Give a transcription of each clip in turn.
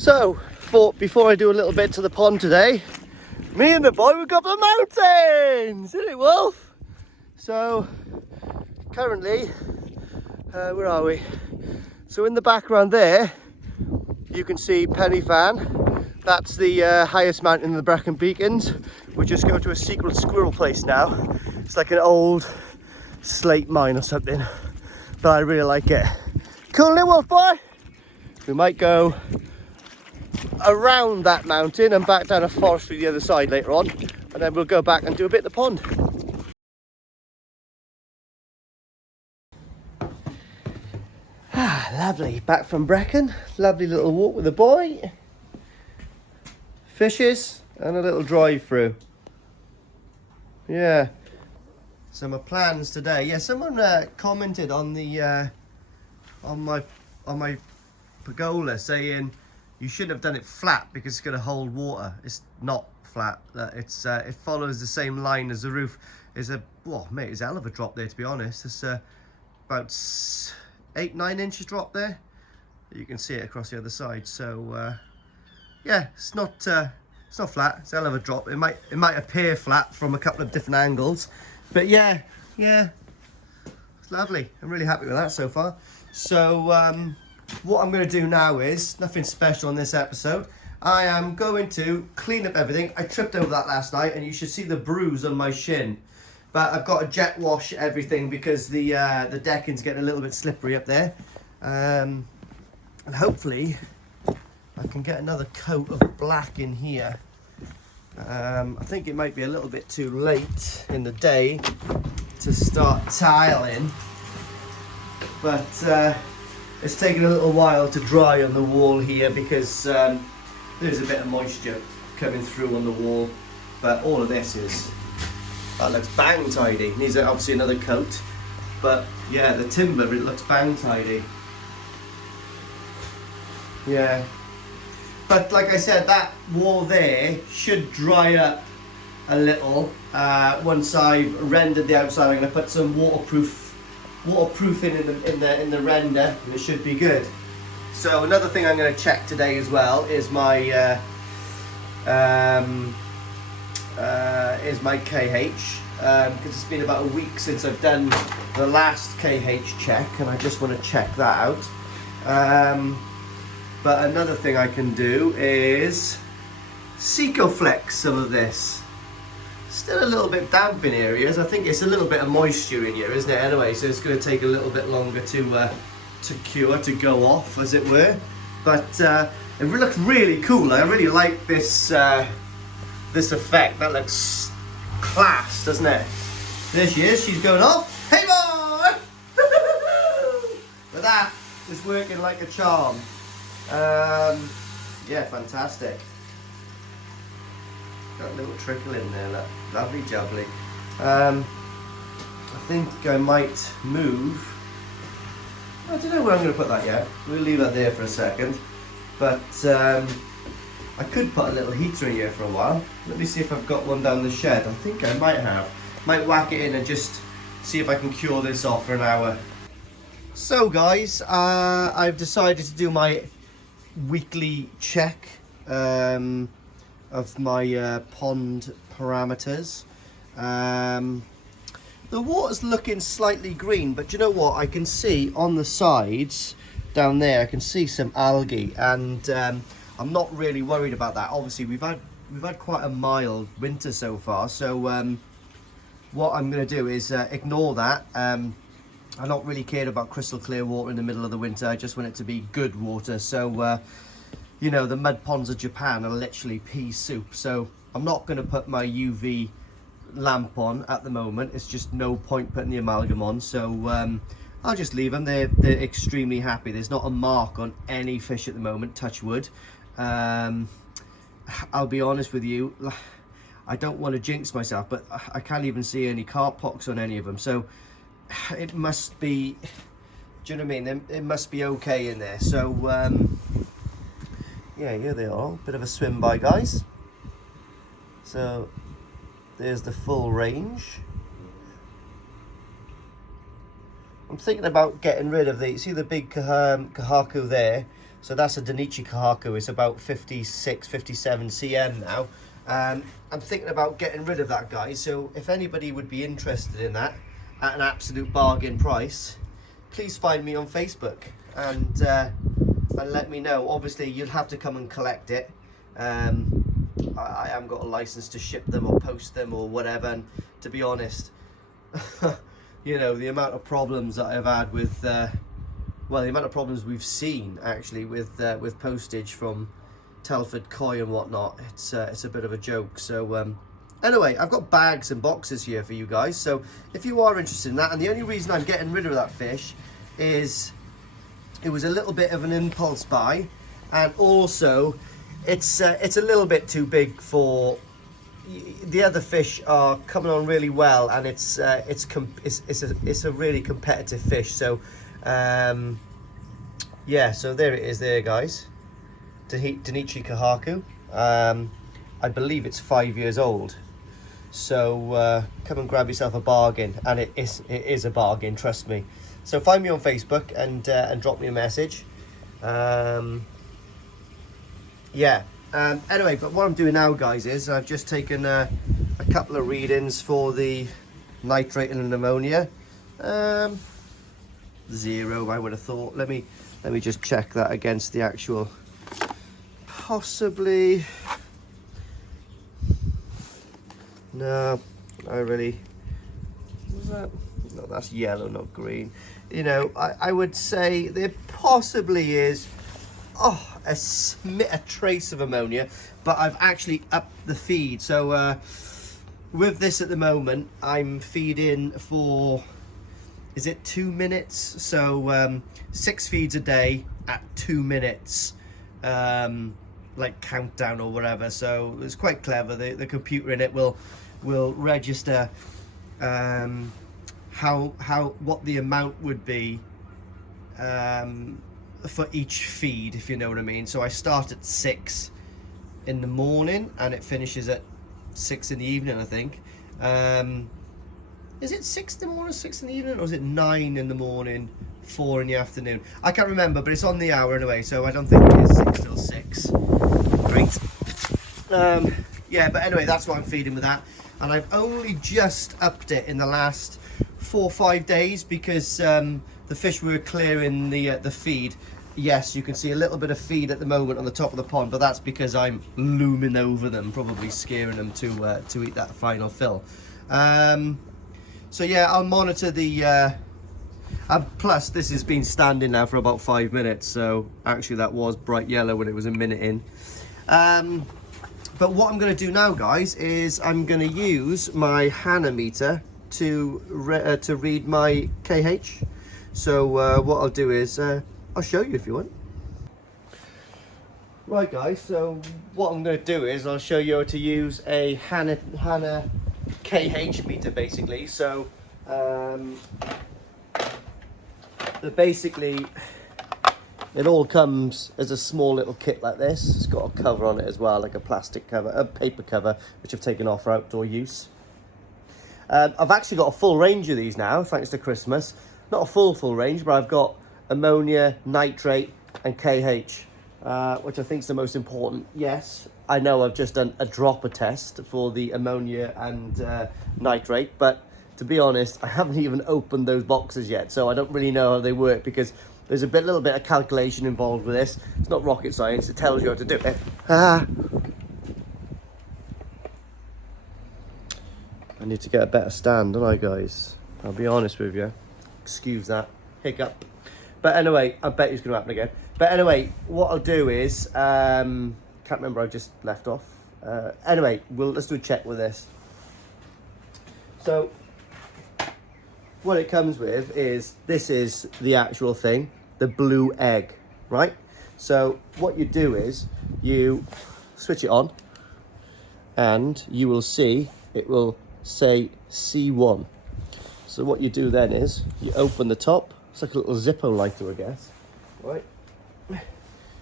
So, before I do a little bit to the pond today, me and the boy would go up the mountains, isn't it, Wolf? So, currently, where are we? So in the background there, you can see Penny Fan. That's the highest mountain in the Brecon Beacons. We just go to a secret squirrel place now. It's like an old slate mine or something, but I really like it. Cool, little Wolf boy? We might go around that mountain and back down a forestry the other side later on, and then we'll go back and do a bit of the pond. Lovely, back from Brecon. Lovely little walk with the boy. Fishes and a little drive through. Yeah. So my plans today. Yeah, someone commented on the on my pergola saying you shouldn't have done it flat because it's going to hold water. It's not flat. It's it follows the same line as the roof. It's a mate, it's a hell of a drop there, to be honest. It's about 8-9 inches drop there. You can see it across the other side. So yeah, it's not flat. It's a hell of a drop. It might appear flat from a couple of different angles, but yeah, it's lovely. I'm really happy with that so far. So what I'm going to do now is nothing special on this episode. I am going to clean up everything. I tripped over that last night, and you should see the bruise on my shin. But I've got to jet wash everything because the decking's getting a little bit slippery up there, and hopefully I can get another coat of black in here. I think it might be a little bit too late in the day to start tiling, but it's taken a little while to dry on the wall here because there's a bit of moisture coming through on the wall. But all of this that looks bang tidy. Needs obviously another coat, but yeah, the timber, it looks bang tidy. Yeah, but like I said, that wall there should dry up a little. Once I've rendered the outside, I'm going to put some waterproofing in the render, and it should be good. So another thing I'm going to check today as well is my KH, because it's been about a week since I've done the last KH check, and I just want to check that out. But another thing I can do is Secoflex some of this. Still a little bit damp in areas. I think it's a little bit of moisture in here, isn't it? Anyway, so it's going to take a little bit longer to cure, to go off, as it were. But it looks really cool. I really like this this effect. That looks class, doesn't it? There she is. She's going off. Hey boy! But that is working like a charm. Yeah, fantastic. Got a little trickle in there, look. Lovely jubbly. I think I might move. I don't know where I'm going to put that yet. We'll leave that there for a second. But I could put a little heater in here for a while. Let me see if I've got one down the shed. I think I might have. Might whack it in and just see if I can cure this off for an hour. So guys, I've decided to do my weekly check of my pond parameters. The water's looking slightly green, but you know what? I can see on the sides down there, I can see some algae, and I'm not really worried about that. Obviously, we've had quite a mild winter so far, so what I'm going to do is ignore that. I'm not really cared about crystal clear water in the middle of the winter. I just want it to be good water. So you know, the mud ponds of Japan are literally pea soup, so I'm not going to put my UV lamp on at the moment. It's just no point putting the amalgam on, so I'll just leave them. They're extremely happy. There's not a mark on any fish at the moment, touch wood. I'll be honest with you, I don't want to jinx myself, but I can't even see any carp pox on any of them, so it must be, do you know what I mean? It must be okay in there. So yeah, here they are. Bit of a swim by, guys. So there's the full range. I'm thinking about getting rid of the, see the big kahaku there? So that's a Danichi Kahaku. It's about 56, 57 cm now. I'm thinking about getting rid of that, guys. So if anybody would be interested in that at an absolute bargain price, please find me on Facebook and let me know. Obviously, you'll have to come and collect it. I haven't got a license to ship them or post them or whatever. And to be honest, you know, the amount of problems that I've had with, well, the amount of problems we've seen actually with postage from Telford Coy and whatnot, it's a bit of a joke. So anyway, I've got bags and boxes here for you guys. So if you are interested in that, and the only reason I'm getting rid of that fish is it was a little bit of an impulse buy, and also it's a little bit too big for the other fish are coming on really well, and it's a really competitive fish. So yeah, so there it is there, guys. Danichi Kahaku. I believe it's 5 years old. So come and grab yourself a bargain, and it is a bargain, trust me. So find me on Facebook and drop me a message. Yeah. Anyway, but what I'm doing now, guys, is I've just taken a couple of readings for the nitrate and ammonia. 0, I would have thought. Let me just check that against the actual. Possibly. No, I really. Was that? No, that's yellow, not green. You know, I would say there possibly is. Oh, a trace of ammonia, but I've actually upped the feed. So with this at the moment, I'm feeding for, is it 2 minutes? So 6 feeds a day at 2 minutes, like countdown or whatever. So it's quite clever. The computer in it will register what the amount would be for each feed, if you know what I mean. So I start at 6 in the morning and it finishes at 6 in the evening, I think. Is it 6 in the morning, 6 in the evening, or is it 9 in the morning, 4 in the afternoon? I can't remember, but it's on the hour anyway, so I don't think it is 6 till 6. Great. Yeah, but anyway, that's what I'm feeding with that. And I've only just upped it in the last 4 or 5 days because the fish were clearing the feed. Yes, you can see a little bit of feed at the moment on the top of the pond, but that's because I'm looming over them, probably scaring them to eat that final fill. So yeah, I'll monitor the. Plus, this has been standing now for about 5 minutes, so actually that was bright yellow when it was a minute in. But what I'm going to do now, guys, is I'm going to use my HAANA meter to read my KH. So what I'll do is I'll show you if you want. Right, guys, so what I'm going to do is I'll show you how to use a HAANA KH meter, basically. So basically it all comes as a small little kit like this. It's got a cover on it as well, like a plastic cover, a paper cover, which I've taken off for outdoor use. I've actually got a full range of these now, thanks to Christmas. Not a full range, but I've got ammonia, nitrate, and KH, which I think is the most important. Yes, I know I've just done a dropper test for the ammonia and nitrate, but to be honest, I haven't even opened those boxes yet, so I don't really know how they work because there's a little bit of calculation involved with this. It's not rocket science, it tells you how to do it. I need to get a better stand, don't I, guys? I'll be honest with you. Excuse that hiccup. But anyway, I bet it's going to happen again. But anyway, what I'll do is, can't remember, I just left off. Anyway, let's do a check with this. So, what it comes with is, this is the actual thing, the blue egg, right? So, what you do is, you switch it on, and you will see, it will say C1. So what you do then is, you open the top, it's like a little Zippo lighter, I guess, right?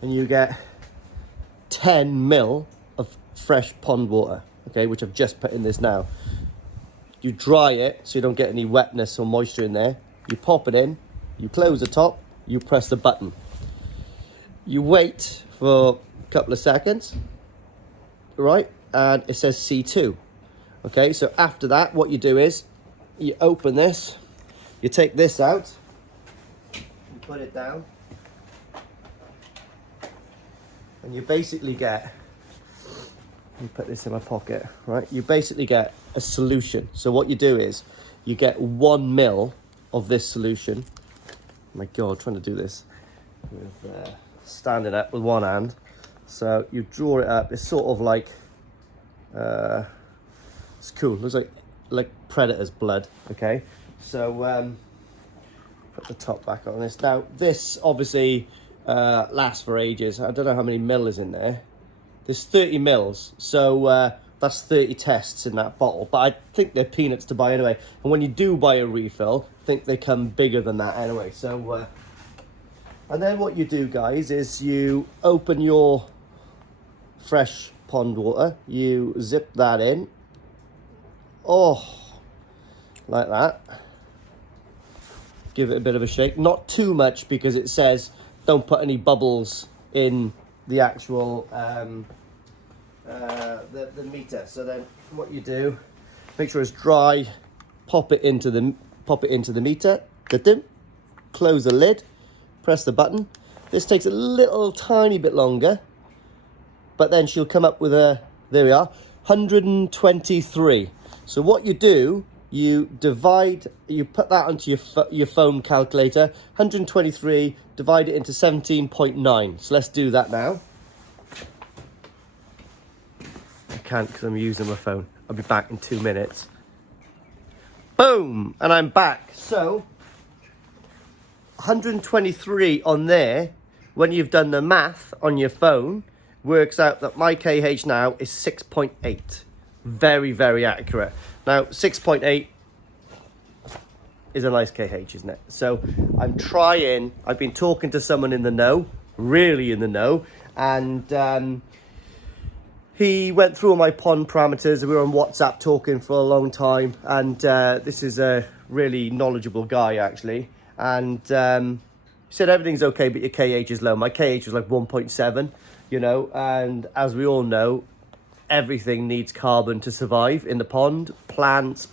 And you get 10 mil of fresh pond water, okay, which I've just put in this now. You dry it so you don't get any wetness or moisture in there. You pop it in, you close the top, you press the button. You wait for a couple of seconds, right? And it says C2. Okay, so after that, what you do is you open this, you take this out, you put it down, and you basically get, let me put this in my pocket, right? You basically get a solution. So what you do is you get 1 mil of this solution. Oh my God, trying to do this with standing up with one hand. So you draw it up. It's sort of like, it's cool. Looks like predator's blood. Okay, so put the top back on this. Now this obviously lasts for ages. I don't know how many mil is in there. There's 30 mils, so that's 30 tests in that bottle. But I think they're peanuts to buy anyway. And when you do buy a refill, I think they come bigger than that anyway. So, and then what you do, guys, is you open your fresh pond water. You zip that in. Oh, like that. Give it a bit of a shake. Not too much because it says don't put any bubbles in the actual the meter. So then what you do, make sure it's dry, pop it into the meter, close the lid, press the button. This takes a little tiny bit longer, but then she'll come up with a, there we are, 123. So what you do, you divide, you put that onto your phone calculator, 123, divide it into 17.9. So let's do that now. I can't because I'm using my phone. I'll be back in 2 minutes. Boom, and I'm back. So 123 on there, when you've done the math on your phone, works out that my KH now is 6.8. Very, very accurate. Now, 6.8 is a nice KH, isn't it? So I'm trying, I've been talking to someone in the know, really in the know, and he went through all my pond parameters. We were on WhatsApp talking for a long time, and this is a really knowledgeable guy, actually. And he said everything's okay, but your KH is low. My KH was like 1.7, you know, and as we all know, everything needs carbon to survive in the pond. Plants,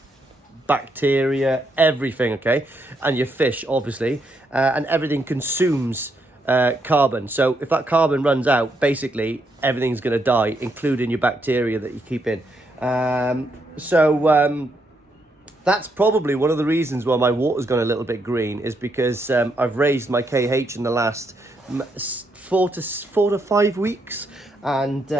bacteria, everything, okay? And your fish, obviously. And everything consumes carbon. So if that carbon runs out, basically everything's going to die, including your bacteria that you keep in. That's probably one of the reasons why my water's gone a little bit green, is because I've raised my KH in the last 4 to 5 weeks, and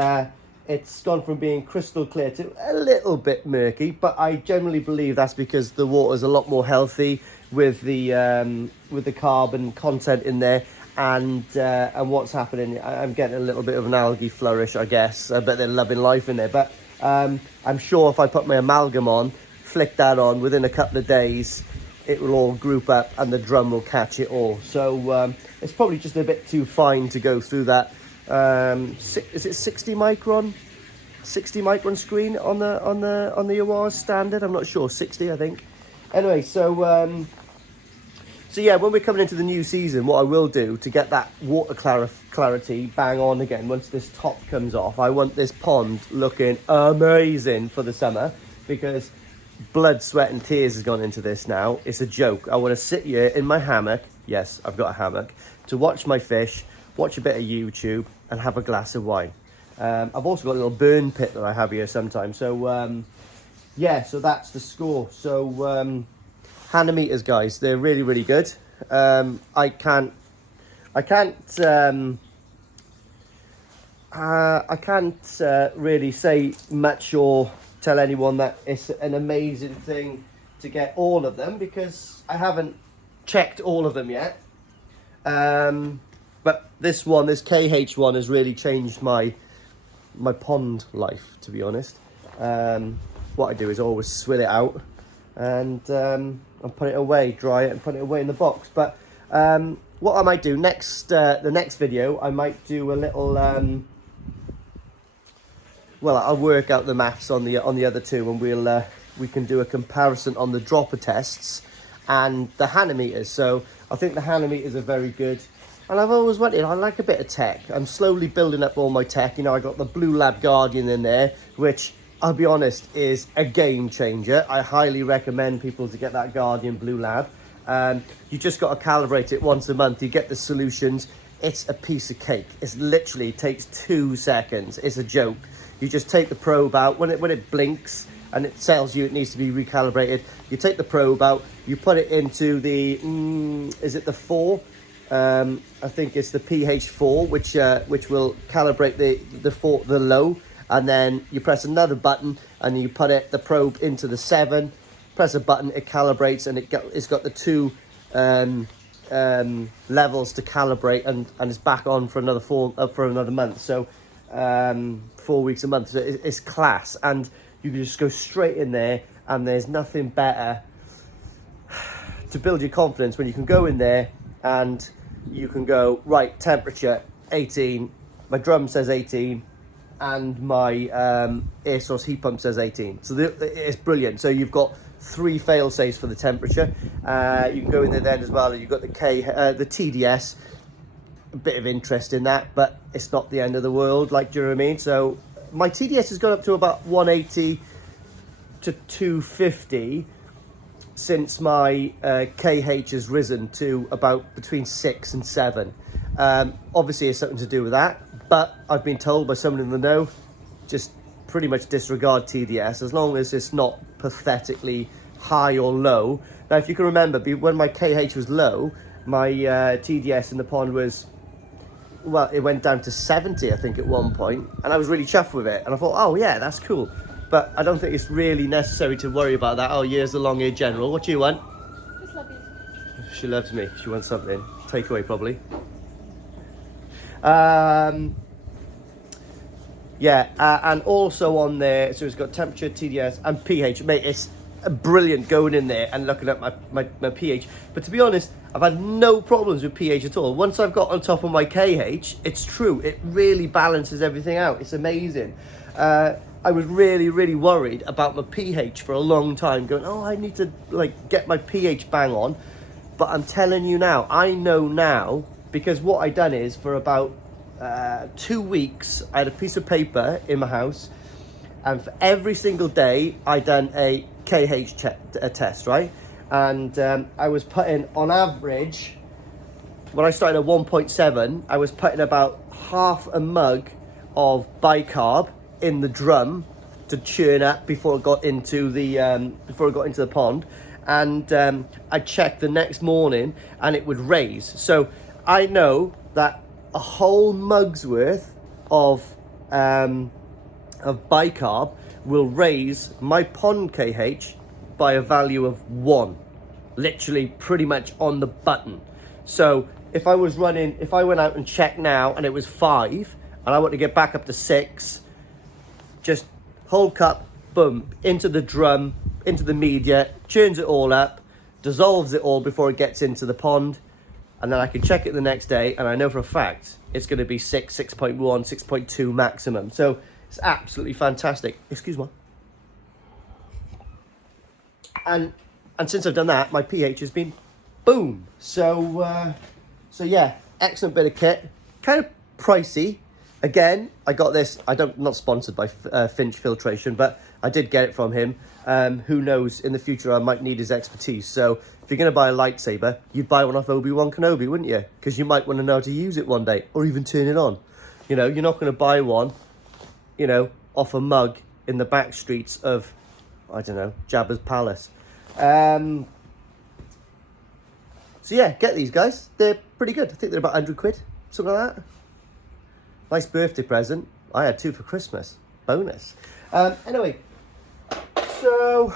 it's gone from being crystal clear to a little bit murky, but I generally believe that's because the water's a lot more healthy with the carbon content in there, and what's happening, I'm getting a little bit of an algae flourish, I guess. I bet they're loving life in there, but I'm sure if I put my amalgam on, flick that on, within a couple of days, it will all group up and the drum will catch it all. So it's probably just a bit too fine to go through that. Is it 60 micron screen on the Awaz standard? I'm not sure, 60 I think. Anyway, so yeah, when we're coming into the new season, what I will do to get that water clarity bang on again, once this top comes off, I want this pond looking amazing for the summer, because blood, sweat and tears has gone into this now. It's a joke. I want to sit here in my hammock, yes, I've got a hammock, to watch my fish, watch a bit of YouTube and have a glass of wine. I've also got a little burn pit that I have here sometimes. So yeah, so that's the score. So HAANA meters, guys, they're really, really good. I can't really say much or tell anyone that it's an amazing thing to get all of them, because I haven't checked all of them yet. But this KH one has really changed my pond life, to be honest. What I do is always swill it out and put it away, dry it and put it away in the box. But what I might do next, the next video, I might do a little, well, I'll work out the maths on the other two, and we can do a comparison on the dropper tests and the HAANA meters. So I think the HAANA meters are very good. And I've always wanted, I like a bit of tech. I'm slowly building up all my tech. You know, I got the Blue Lab Guardian in there, which, I'll be honest, is a game changer. I highly recommend people to get that Guardian Blue Lab. You just got to calibrate it once a month. You get the solutions. It's a piece of cake. It literally takes 2 seconds. It's a joke. You just take the probe out. When it blinks and it tells you it needs to be recalibrated, you take the probe out, you put it into the, is it the 4? I think it's the pH4, which will calibrate the low, and then you press another button and you put the probe into the 7. Press a button, it calibrates, and it's got the 2 levels to calibrate, and it's back on for another for another month. So 4 weeks a month. So it's class, and you can just go straight in there, and there's nothing better to build your confidence when you can go in there and you can go, right, temperature 18, my drum says 18, and my air source heat pump says 18. So it's brilliant. So you've got 3 fail safes for the temperature. You can go in there then as well, and you've got the TDS. A bit of interest in that, but it's not the end of the world, like, do you know what I mean? So my TDS has gone up to about 180 to 250 since my KH has risen to about between 6 and 7. Obviously it's something to do with that, but I've been told by someone in the know, just pretty much disregard TDS as long as it's not pathetically high or low. Now, if you can remember, when my KH was low, my TDS in the pond was, well, it went down to 70, I think, at one point, and I was really chuffed with it, and I thought, oh yeah, that's cool. But I don't think it's really necessary to worry about that. Oh, here's the long-eared general. What do you want? Just love you. She loves me. She wants something. Takeaway, probably. Yeah, and also on there, so it's got temperature, TDS, and pH. Mate, it's brilliant going in there and looking at my pH. But to be honest, I've had no problems with pH at all. Once I've got on top of my KH, it's true. It really balances everything out. It's amazing. I was really, really worried about my pH for a long time, going, oh, I need to, like, get my pH bang on. But I'm telling you now, I know now, because what I done is, for about 2 weeks, I had a piece of paper in my house, and for every single day, I done a KH test, right? And I was putting, on average, when I started at 1.7, I was putting about half a mug of bicarb in the drum to churn up before it got into the pond, and I checked the next morning and it would raise. So I know that a whole mug's worth of bicarb will raise my pond KH by a value of 1, literally pretty much on the button. So if I went out and checked now and it was 5 and I want to get back up to 6, just whole cup, boom, into the drum, into the media, churns it all up, dissolves it all before it gets into the pond, and then I can check it the next day, and I know for a fact it's going to be 6, 6.1, 6.2 maximum. So it's absolutely fantastic. Excuse me. And since I've done that, my pH has been boom. So yeah, excellent bit of kit. Kind of pricey. Again, I got this, not sponsored by Finch Filtration, but I did get it from him. Who knows, in the future I might need his expertise. So if you're going to buy a lightsaber, you'd buy one off Obi-Wan Kenobi, wouldn't you? Because you might want to know how to use it one day, or even turn it on. You know, you're not going to buy one, you know, off a mug in the back streets of, I don't know, Jabba's palace. So yeah, get these guys. They're pretty good. I think they're about 100 quid, something like that. Nice birthday present. I had 2 for Christmas. Bonus. Anyway, so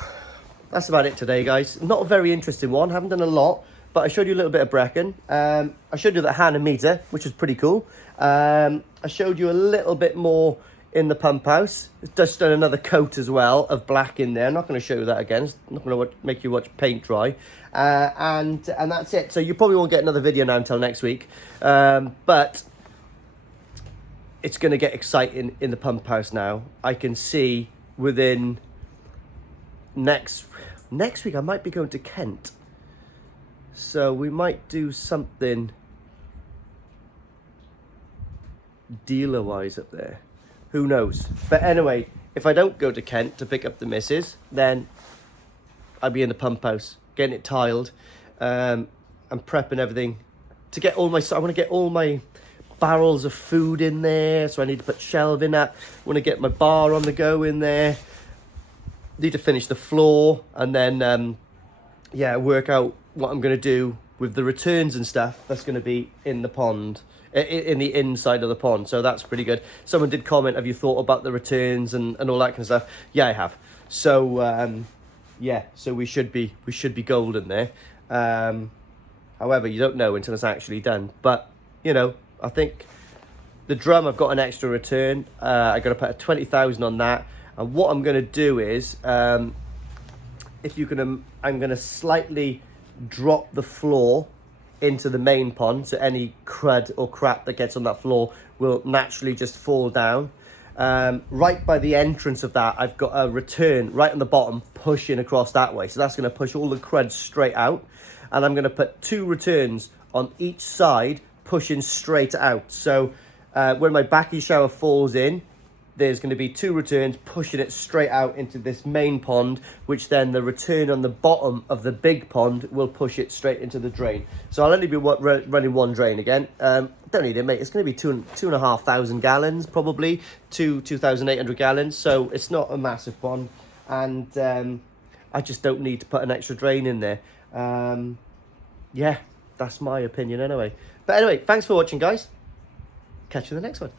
that's about it today, guys. Not a very interesting one. Haven't done a lot, but I showed you a little bit of Brecon. I showed you that HAANA meter, which is pretty cool. I showed you a little bit more in the pump house. It's just done another coat as well of black in there. I'm not going to show you that again. It's not going to make you watch paint dry. And that's it. So you probably won't get another video now until next week. But it's going to get exciting in the pump house now. I can see within next week I might be going to Kent. So we might do something dealer wise up there, who knows. But anyway, if I don't go to Kent to pick up the missus, then I'll be in the pump house getting it tiled, and prepping everything to get all my, I want to get all my barrels of food in there, so I need to put shelving up. I want to get my bar on the go in there, need to finish the floor, and then yeah, work out what I'm going to do with the returns and stuff that's going to be in the pond, in the inside of the pond. So that's pretty good. Someone did comment, have you thought about the returns and all that kind of stuff? Yeah, I have. So yeah, so we should be golden there. However, you don't know until it's actually done. But you know, I think the drum, I've got an extra return. I got to put a 20,000 on that. And what I'm going to do is, if you can, I'm going to slightly drop the floor into the main pond, so any crud or crap that gets on that floor will naturally just fall down. Right by the entrance of that, I've got a return right on the bottom pushing across that way, so that's going to push all the crud straight out, and I'm going to put 2 returns on each side pushing straight out. So when my backy shower falls in, there's going to be 2 returns pushing it straight out into this main pond, which then the return on the bottom of the big pond will push it straight into the drain. So I'll only be running 1 drain again. Don't need it, mate. It's going to be 2,500 gallons, probably 2,800 gallons. So it's not a massive pond, and I just don't need to put an extra drain in there. Yeah, that's my opinion anyway. But anyway, thanks for watching, guys. Catch you in the next one.